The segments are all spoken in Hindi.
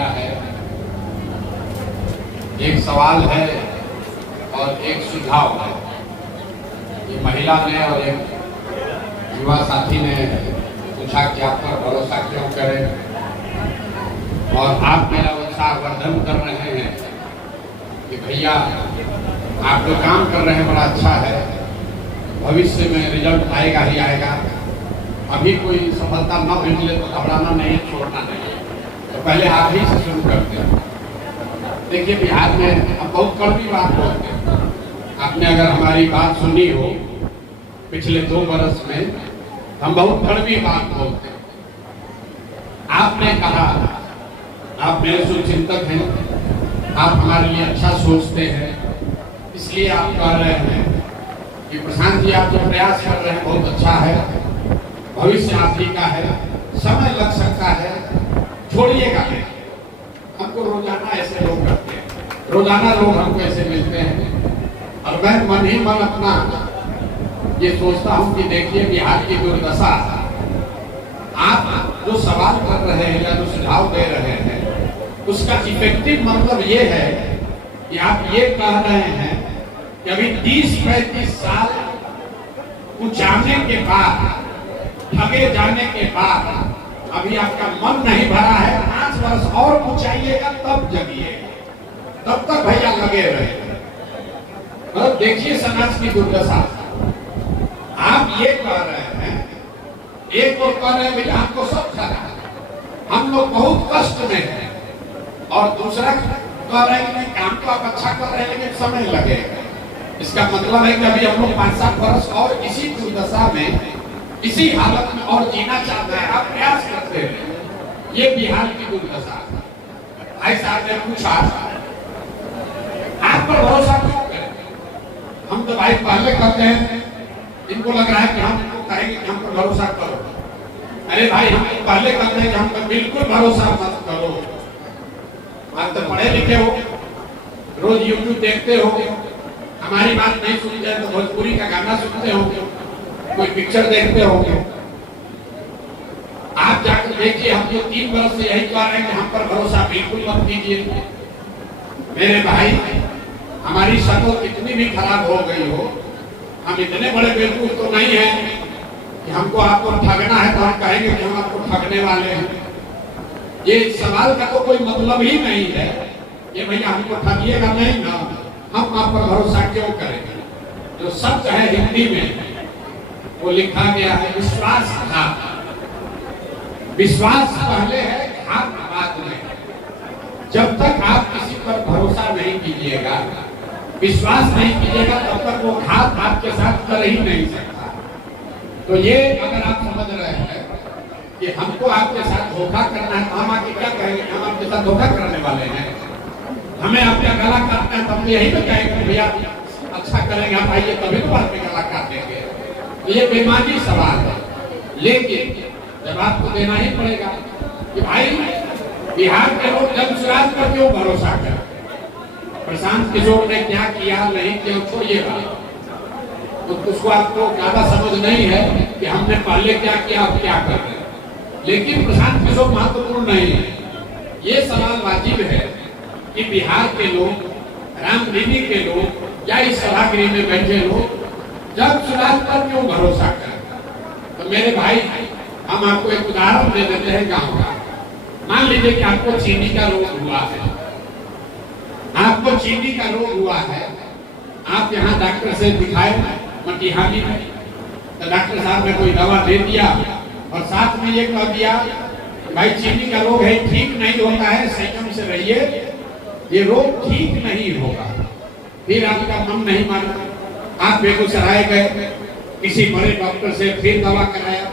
किया है। एक सवाल है और एक सुझाव है। ये महिला ने और एक युवा साथी ने पूछा कि आप पर भरोसा क्यों करें, और आप मेरा उत्साहवर्धन कर रहे हैं कि भैया आप जो काम कर रहे हैं बड़ा अच्छा है, भविष्य में रिजल्ट आएगा ही आएगा। अभी कोई सफलता न मिले तो घबराना नहीं, छोड़ना नहीं, तो पहले आप ही से शुरू करते हैं। देखिए बिहार में हम बहुत कड़वी बात बोलते हैं। आपने अगर हमारी बात सुनी हो पिछले 2 बरस में, हम बहुत कड़वी बात बोलते हैं। आपने कहा आप मेरे शुभचिंतक हैं, आप हमारे लिए अच्छा सोचते हैं, इसलिए आप कह रहे हैं कि प्रशांत जी आप जो प्रयास कर रहे हैं बहुत अच्छा है, भविष्य आप ही का है, समय लग सकता है, छोड़िएगा नहीं। हमको रोजाना ऐसे लोग करते हैं, रोजाना लोग हमको ऐसे मिलते हैं, और मैं मन ही मन अपना ये सोचता हूँ कि देखिए बिहार की दुर्दशा, आप जो सवाल कर रहे हैं या जो सुझाव दे रहे हैं उसका इफेक्टिव मतलब ये है कि आप ये कह रहे हैं कि अभी 30-35 साल जाने के बाद, ठगे जाने के बाद अभी आपका मन नहीं भरा है, 5 वर्ष और ऊंचाइएगा तब जगिए, तब तक भैया लगे रहे। मतलब देखिए समाज की दुर्दशा। आप ये कह रहे हैं, एक और कह रहे हैं भैया हमको सब खरा, हम लोग बहुत कष्ट में हैं, और दूसरा कह रहे हैं कि काम तो आप अच्छा कर रहे हैं लेकिन समय लगेगा। इसका मतलब है कि अभी हम लोग 5-7 वर्ष और इसी दुर्दशा में, इसी हालत में और जीना चाहते हैं, आप प्रयास करते हैं। ये बिहार की दुर्दशा। भाई साहब ने पूछा आप पर भरोसा क्यों करें? हम तो भाई पहले कहते हैं, इनको लग रहा है कि हम इनको कहेंगे कि हम पर भरोसा करो। अरे भाई हम तो पहले कहते हैं कि हम पर बिल्कुल भरोसा मत करो। आप तो पढ़े लिखे हो, रोज यूट्यूब देखते हो, हमारी बात नहीं सुनते हैं तो भोजपुरी का गाना सुनते होंगे, कोई पिक्चर देखते होंगे। आप जाकर देखिए, हम जो 3 वर्ष से यही कह रहे हैं कि हम पर भरोसा बिल्कुल मत कीजिए। मेरे भाई हमारी शक्ल कितनी भी खराब हो गई हो, हम इतने बड़े बेवकूफ तो नहीं है कि हमको आपको ठगना है तो हम कहेंगे कि हम आपको ठगने वाले हैं। ये सवाल का तो कोई मतलब ही नहीं है कि भैया हमको ठगिएगा नहीं ना, हम आप पर भरोसा क्यों करेंगे। जो शब्द है हिंदी में वो लिखा गया है विश्वासघात। विश्वास पहले है, घात बाद में। जब तक आप किसी पर भरोसा नहीं कीजिएगा, विश्वास नहीं कीजिएगा, तब तक वो घात आपके साथ कर ही नहीं सकता। तो ये अगर आप समझ रहे हैं कि हमको आपके साथ धोखा करना है, तो हम आके क्या कहेंगे? हम आपके साथ धोखा करने वाले हैं? हमें अपना गला काटना है, तब यही तो कहेंगे भैया अच्छा करेंगे, आप आइए तभी तो बात में गला काटेंगे। तो ये बेमानी सवाल है, लेकिन जवाब तो देना ही पड़ेगा कि भाई बिहार के लोग जन पर क्यों भरोसा करें? प्रशांत किशोर ने क्या किया नहीं क्यों, छोड़िएगा, तो उसको आपको ज्यादा समझ नहीं है कि हमने पहले क्या किया अब क्या कर रहे हैं। लेकिन प्रशांत किशोर महत्वपूर्ण नहीं है। ये सवाल वाजिब है कि बिहार के लोग, रामदीनी के लोग या इस सभागृह में बैठे लोग जन पर क्यों भरोसा करें? तो मेरे भाई हम आपको एक उदाहरण दे देते हैं गांव का। मान लीजिए कि आपको चीनी का रोग हुआ है, आपको चीनी का रोग हुआ है, आप यहाँ डॉक्टर से दिखाए मटिहानी में, तो डॉक्टर साहब ने कोई दवा दे दिया और साथ में ये कह दिया भाई चीनी का रोग है, ठीक नहीं होता है, संयम से रहिए, ये रोग ठीक नहीं होगा। फिर आपका मन नहीं माना, आप बेगूसराय गए किसी बड़े डॉक्टर से, फिर दवा कराया,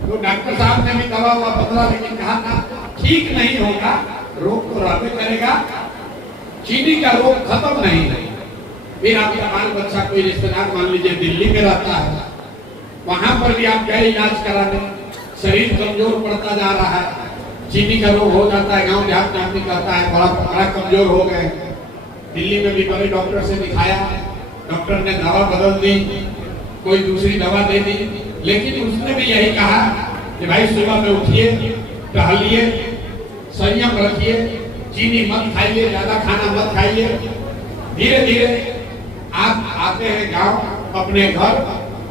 तो डॉक्टर साहब ने भी दवा बदला, लेकिन कहा ना ठीक नहीं होगा, रोग तो रहते करेगा, चीनी का रोग खत्म नहीं। फिर आपका बाल बच्चा कोई रिश्तेदार मान लीजिए दिल्ली में रहता है, वहां पर भी आप गए इलाज कराने, शरीर कमजोर पड़ता जा रहा है, चीनी का रोग हो जाता है, गांव देहात में आदमी कहता है बड़ा कमजोर हो गए। दिल्ली में भी बड़े डॉक्टर से दिखाया, डॉक्टर ने दवा बदल दी, कोई दूसरी दवा दे दी, लेकिन उसने भी यही कहा कि भाई सुबह में उठिए, टहलिए, संयम रखिए, चीनी मत खाइए, ज्यादा खाना मत खाइए। धीरे धीरे आप आते हैं गांव, अपने घर,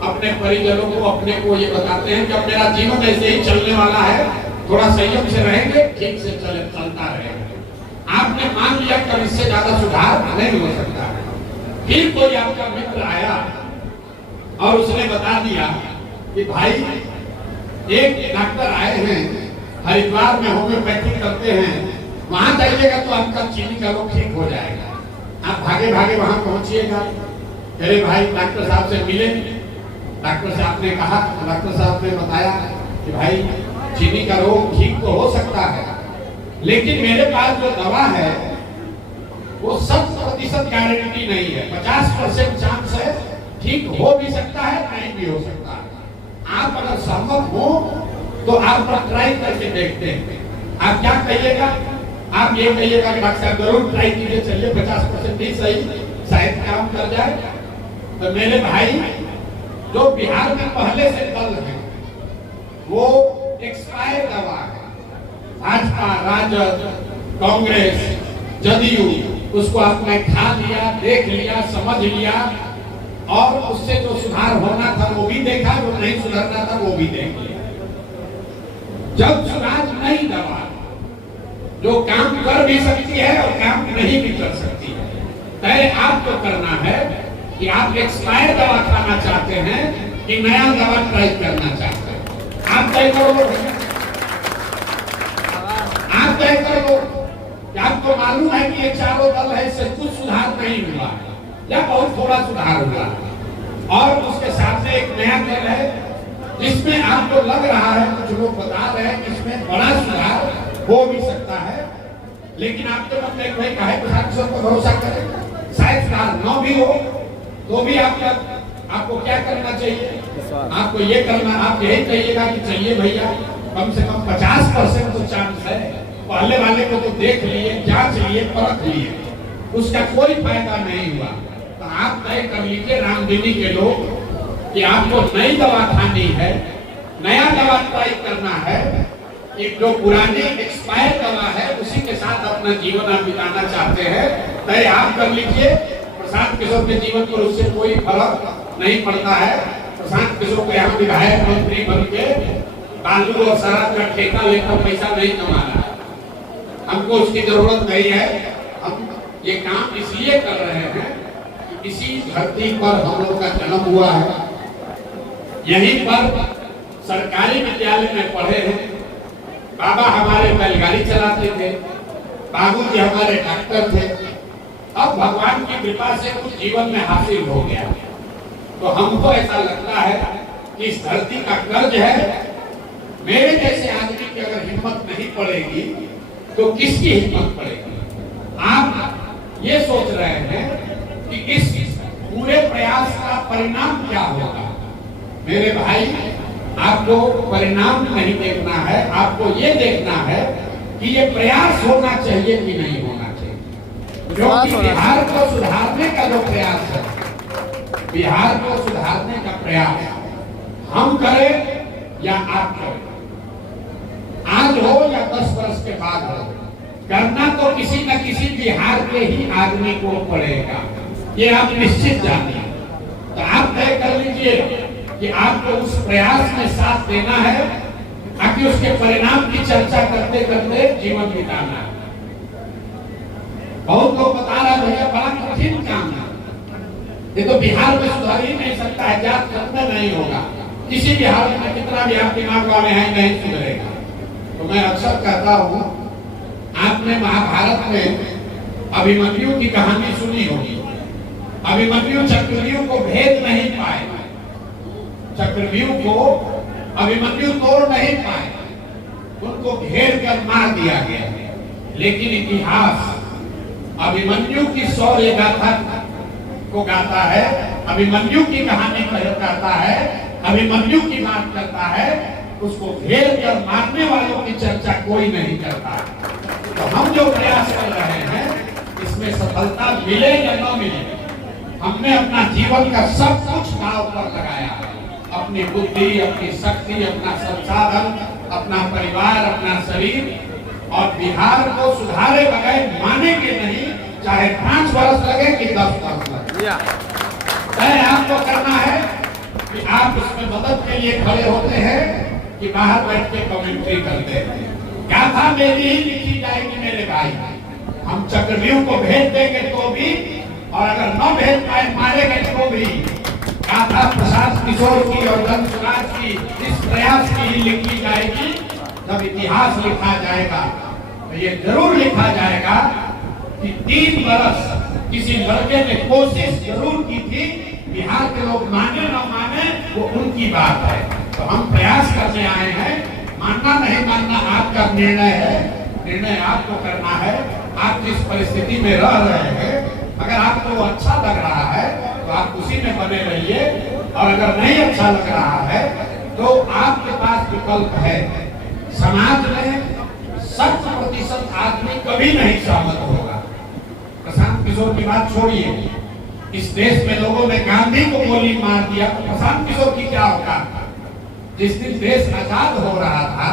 अपने परिजनों को, अपने को ये बताते हैं कि अब मेरा जीवन ऐसे ही चलने वाला है, थोड़ा संयम से रहेंगे, ठीक से चलता रहेगा। आपने मान लिया कि इससे ज्यादा सुधार नहीं हो सकता। फिर कोई आपका मित्र आया और उसने बता दिया कि भाई एक डॉक्टर आए हैं हरिद्वार में, होम्योपैथी करते हैं, वहां जाइएगा तो आपका चीनी का रोग ठीक हो जाएगा। आप भागे भागे वहां पहुंचिएगा। अरे भाई डॉक्टर साहब से मिले, डॉक्टर साहब ने कहा, डॉक्टर साहब ने बताया कि भाई चीनी का रोग ठीक तो हो सकता है, लेकिन मेरे पास जो दवा है वो 100% गारंटी नहीं है, 50% चांस है, ठीक हो भी सकता है, नहीं भी हो सकता है। आप अगर सहमत हो तो आप ट्राई करके देखते हैं। आप क्या कहिएगा? आप ये कहिएगा कि डॉक्टर साहब जरूर ट्राई कीजिए, चलिए 50% ही सही, शायद काम कर जाए। तो मेरे भाई जो बिहार में पहले से दल है वो एक्सपायर दवा है, भाजपा, राजद, कांग्रेस, जदयू, उसको आपने खा लिया, देख लिया, समझ लिया और उससे जो सुधार होना था वो भी देखा, जो नहीं सुधरना था वो भी देख लिया। जब सुधार नहीं दवा जो काम कर भी सकती है और काम नहीं भी कर सकती है, तय आपको करना है कि आप एक्सपायर दवा खाना चाहते हैं कि नया दवा ट्राई करना चाहते हैं। आप तय करो, आप तय करो। आपको मालूम है कि ये चारों दल है, इससे कुछ सुधार नहीं हुआ या बहुत थोड़ा सुधार हुआ, और उसके सामने एक नया दल है जिसमें आपको लग रहा है, कुछ लोग बता रहे हैं कि इसमें बड़ा सुधार हो भी सकता है, लेकिन आपके मन में भाई काहे प्रशासन पर भरोसा करें, शायद सुधार न भी हो तो भी आपको क्या करना चाहिए? आपको ये करना, आप यही कहिएगा कि चाहिए भैया कम से कम 50% तो चांस है, पहले वाले को तो देख लिए, जांच लिए, परख लिए, उसका कोई फायदा नहीं हुआ। तो आप तय कर लीजिए रामदीनी के लोग कि आपको नई दवा खानी है, नया दवा ट्राई करना है, एक जो पुरानी एक्सपायर दवा है उसी के साथ अपना जीवन आप बिताना चाहते हैं, तय आप कर लीजिए। प्रशांत किशोर के जीवन पर उससे कोई फर्क नहीं पड़ता है। प्रशांत किशोर को यहाँ विधायक मंत्री बन के बालू और शराब का ठेका लेकर पैसा नहीं कमाना है, हमको उसकी जरूरत नहीं है। हम ये काम इसलिए कर रहे हैं कि इसी धरती पर हम लोग का जन्म हुआ है, यहीं पर सरकारी विद्यालय में पढ़े हैं, बाबा हमारे बैलगाड़ी चलाते थे, बाबूजी हमारे डॉक्टर थे। अब भगवान की कृपा से कुछ जीवन में हासिल हो गया, तो हमको ऐसा लगता है कि इस धरती का कर्ज है। मेरे जैसे आदमी की अगर हिम्मत नहीं पड़ेगी तो किसकी हिम्मत पड़ेगी? आप ये सोच रहे हैं कि इस पूरे प्रयास का परिणाम क्या होगा? मेरे भाई, आपको परिणाम नहीं देखना है, आपको ये देखना है कि ये प्रयास होना चाहिए कि नहीं होना चाहिए। क्योंकि बिहार को सुधारने का जो प्रयास है, बिहार को सुधारने का प्रयास हम करें या आप करें, आज हो या 10 वर्ष के बाद हो, करना तो किसी न किसी बिहार के ही आदमी को पड़ेगा, ये आप निश्चित जानिए। तो आप तय कर लीजिए कि आपको उस प्रयास में साथ देना है, ताकि उसके परिणाम की चर्चा करते करते जीवन बिताना है। बहुत लोग बता रहे भैया बड़ा कठिन काम है, ये तो बिहार में सुधार ही नहीं सकता है, जात खत्म नहीं होगा, किसी भी हालत में कितना भी आप दिमाग वाले हैं नहीं सुधरेगा। तो मैं अक्सर कहता हूँ, आपने महाभारत में अभिमन्यु की कहानी सुनी होगी। अभिमन्यु चक्रव्यूह को भेद नहीं पाए, चक्रव्यूह को अभिमन्यु तोड़ नहीं पाए, उनको घेर कर मार दिया गया। लेकिन इतिहास अभिमन्यु की शौर्य गाथा को गाता है, अभिमन्यु की कहानी कहता है, अभिमन्यु की बात करता है, उसको घेर कर मारने वालों की चर्चा कोई नहीं करता। तो हम जो प्रयास कर रहे हैं इसमें सफलता मिले या न मिले, हमने अपना जीवन का सब कुछ दांव पर लगाया, अपनी बुद्धि, अपनी शक्ति, अपना संसाधन, अपना परिवार, अपना शरीर, और बिहार को सुधारे बगैर चाहे 5 वर्ष लगे कि 10 वर्ष लगे, तय आपको करना है कि आप उसमें मदद के लिए खड़े होते हैं कि बाहर बैठ के कमेंट्री करते हैं। गाथा मेरी ही लिखी जाएगी मेरे भाई, हम चक्रव्यूह को भेज देंगे तो भी, और अगर न भेज पाए मारे गए तो भी गाथा प्रसाद किशोर की और धनसुराज की इस प्रयास की ही लिखी जाएगी। जब इतिहास लिखा जाएगा तो ये जरूर लिखा जाएगा कि 3 वर्ष किसी लड़के ने कोशिश जरूर की थी। बिहार के लोग माने न माने वो उनकी बात है, तो हम प्रयास करने आए हैं। मानना नहीं मानना आपका निर्णय है, निर्णय आपको करना है। आप जिस परिस्थिति में रह रहे हैं, अगर आपको अच्छा लग रहा है तो आप उसी में बने रहिए, और अगर नहीं अच्छा लग रहा है तो आपके पास विकल्प है। समाज में 60% आदमी कभी नहीं सहमत होगा। प्रशांत किशोर की बात छोड़िए, इस देश में लोगों ने गांधी को गोली मार दिया तो प्रशांत किशोर की क्या औकात? जिस दिन देश आजाद हो रहा था,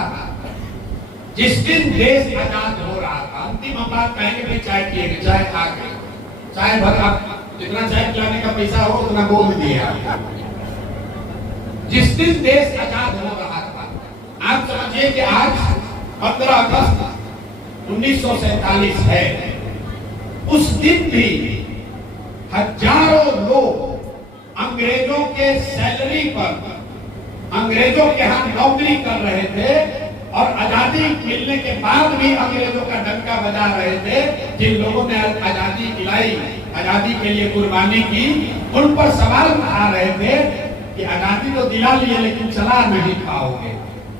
जिस दिन देश आजाद हो रहा था, अंतिम हम बात कहेंगे भाई चाय पिएंगे, चाय खा के, चाय भर आप जितना चाय पिलाने का पैसा हो उतना बोल दिए आप। जिस दिन देश आजाद हो रहा था, आप समझिए कि आज 15 अगस्त 1947 है, उस दिन भी हजारों लोग अंग्रेजों के सैलरी पर अंग्रेजों के यहाँ नौकरी कर रहे थे, और आजादी मिलने के बाद भी अंग्रेजों का डंका बजा रहे थे। जिन लोगों ने आजादी दिलाई, आजादी के लिए कुर्बानी की, उन पर सवाल उठा रहे थे कि आजादी तो दिला लिए लेकिन चला नहीं पाओगे।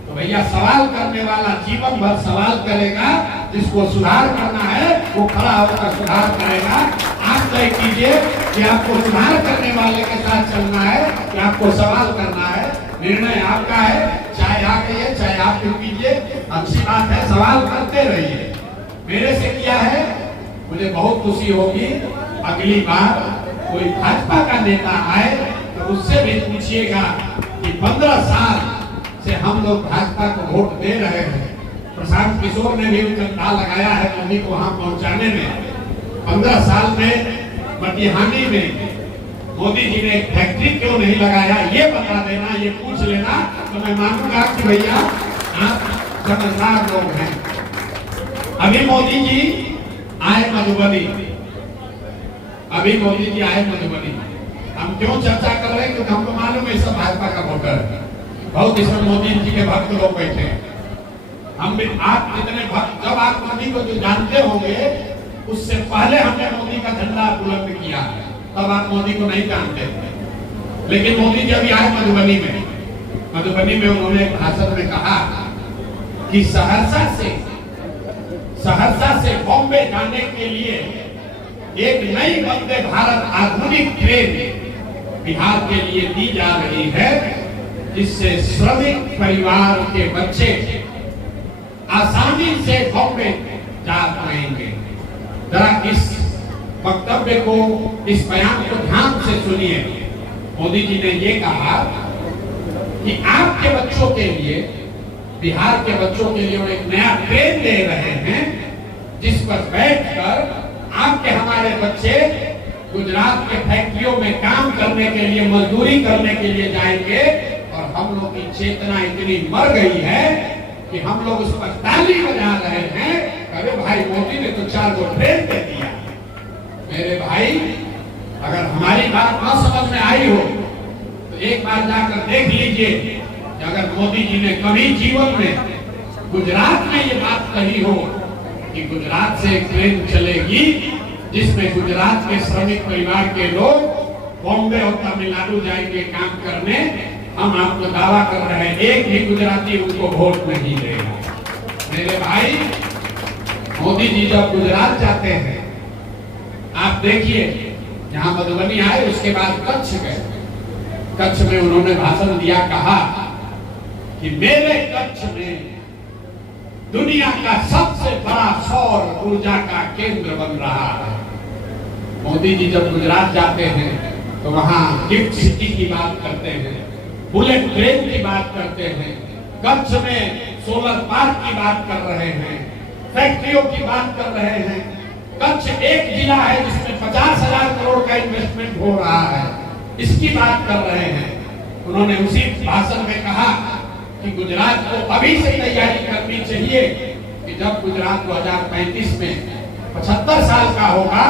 तो भैया, सवाल करने वाला जीवन भर सवाल करेगा, जिसको सुधार करना है वो खड़ा होकर सुधार करेगा। आप तय कीजिए कि आपको सुधार करने वाले के साथ चलना है कि आपको सवाल करना है। निर्णय आपका है, चाहे आ गई है चाहे आप क्यों कीजिए, अच्छी बात है, सवाल करते रहिए। मेरे से किया है, मुझे बहुत खुशी होगी अगली बार कोई भाजपा का नेता आए तो उससे भी पूछिएगा कि 15 साल से हम लोग भाजपा को वोट दे रहे हैं। प्रशांत किशोर ने भी चंदा लगाया है मोदी को वहां पहुंचाने में। 15 साल में मटिहानी में मोदी जी ने एक फैक्ट्री क्यों नहीं लगाया, ये बता देना, ये पूछ लेना, तो मैं मानूंगा कि भैया आप समझदार लोग हैं। अभी मोदी जी आए मधुबनी, अभी मोदी जी आए मधुबनी। हम क्यों चर्चा कर रहे हैं? क्योंकि हमको मालूम है सब भाजपा का वोटर है, बहुत इसमें मोदी जी के भक्त लोग बैठे हैं। हम भी, आप जितने भक्त, जब आप मोदी को जो जानते होंगे, उससे पहले हमने मोदी का झंडा बुलंद किया है, तब आप मोदी को नहीं जानते थे। लेकिन मोदी जी अभी आए मधुबनी में उन्होंने एक भाषण में कहा कि सहरसा से बॉम्बे जाने के लिए एक नई वंदे भारत आधुनिक ट्रेन बिहार के लिए दी जा रही है, जिससे श्रमिक परिवार के बच्चे आसानी से बॉम्बे जा पाएंगे। जरा इस वक्तव्य को, इस बयान को ध्यान से सुनिए। मोदी जी ने ये कहा कि आपके बच्चों के लिए, बिहार के बच्चों के लिए वो एक नया ट्रेन दे रहे हैं, जिस पर बैठकर आपके हमारे बच्चे गुजरात के फैक्ट्रियों में काम करने के लिए, मजदूरी करने के लिए जाएंगे। और हम लोग की चेतना इतनी मर गई है कि हम लोग उस पर ताली बजा रहे हैं। अरे भाई, मोदी ने तो 4 गो ट्रेन दे दिया। मेरे भाई, अगर हमारी बात न समझ में आई हो तो एक बार जाकर देख लीजिए कि अगर मोदी जी ने कभी जीवन में गुजरात में ये बात कही हो कि गुजरात से एक ट्रेन चलेगी जिसमें गुजरात के श्रमिक परिवार के लोग बॉम्बे और तमिलनाडु जाएंगे काम करने, हम आपको दावा कर रहे हैं एक भी गुजराती उनको वोट नहीं देगा। मेरे भाई, मोदी जी जब गुजरात जाते हैं, आप देखिए, यहाँ मधुबनी आए, उसके बाद कच्छ गए। कच्छ में उन्होंने भाषण दिया, कहा कि मेरे कच्छ में दुनिया का सबसे बड़ा सौर ऊर्जा का केंद्र बन रहा है। मोदी जी जब गुजरात जाते हैं तो वहाँ गिफ्ट सिटी की बात करते हैं, बुलेट ट्रेन की बात करते हैं, कच्छ में सोलर पार्क की बात कर रहे हैं, फैक्ट्रियों की बात कर रहे हैं। कच्छ एक जिला है जिसमें 50,000 करोड़ का इन्वेस्टमेंट हो रहा है, इसकी बात कर रहे हैं। उन्होंने उसी भाषण में कहा कि गुजरात को अभी से तैयारी करनी चाहिए कि जब गुजरात 2035 में 75 साल का होगा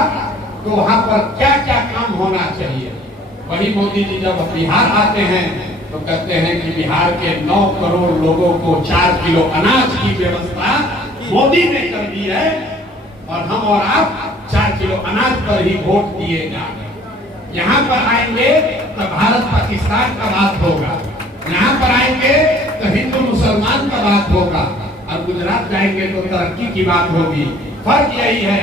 तो वहां पर क्या क्या काम होना चाहिए। वही मोदी जी जब बिहार आते हैं तो कहते हैं कि बिहार के 9 करोड़ लोगों को 4 किलो अनाज की व्यवस्था मोदी ने कर दी है और हम और आप 4 किलो अनाज पर ही वोट दिएगा। यहाँ पर आएंगे तो भारत पाकिस्तान का बात होगा, यहाँ पर आएंगे तो हिंदू मुसलमान का बात होगा, और गुजरात जाएंगे तो तरक्की की बात होगी। फर्क यही है,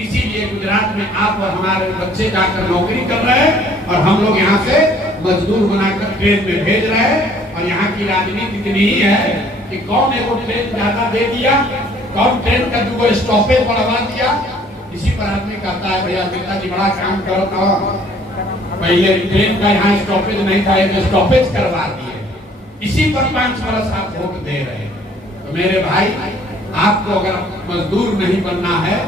इसीलिए गुजरात में आप और हमारे बच्चे जाकर नौकरी कर रहे हैं और हम लोग यहाँ से मजदूर बनाकर ट्रेन में भेज रहे हैं। और यहाँ की राजनीति इतनी ही है कि कौन एगो ट्रेन ज्यादा दे दिया, कौन ट्रेन का 2 स्टॉपेज बढ़वा दिया। इसी पर आदमी कहता है भैया नेताजी बड़ा काम करो था, पहले ट्रेन का यहाँ स्टॉपेज नहीं था, एक स्टॉपेज करवा दिए। इसी पर 5 वर्ष आप वोट दे रहे हैं। तो मेरे भाई, आपको अगर मजदूर नहीं बनना है,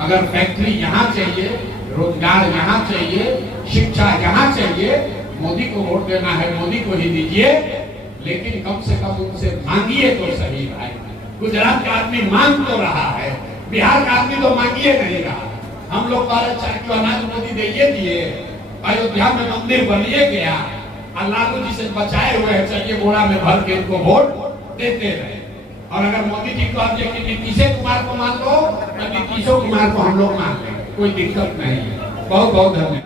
अगर फैक्ट्री यहाँ चाहिए, रोजगार यहाँ चाहिए, शिक्षा यहाँ चाहिए, मोदी को वोट देना है मोदी को ही दीजिए, लेकिन कम से कम उनसे मांगिए तो सही भाई। गुजरात का आदमी मांग तो रहा है, बिहार का आदमी तो मांगिए नहीं रहा। हम लोग 4 किलो अनाज मोदी दे दिए, अयोध्या में मंदिर बनिए गया, और लालू जी से बचाए हुए हैं, चाहिए बोरा में भर के उनको वोट देते रहे। और अगर मोदी जी को आप नीतीश कुमार को मान लो तो नीतीश कुमार को हम लोग मान लेंगे, कोई दिक्कत नहीं है। बहुत बहुत धन्यवाद।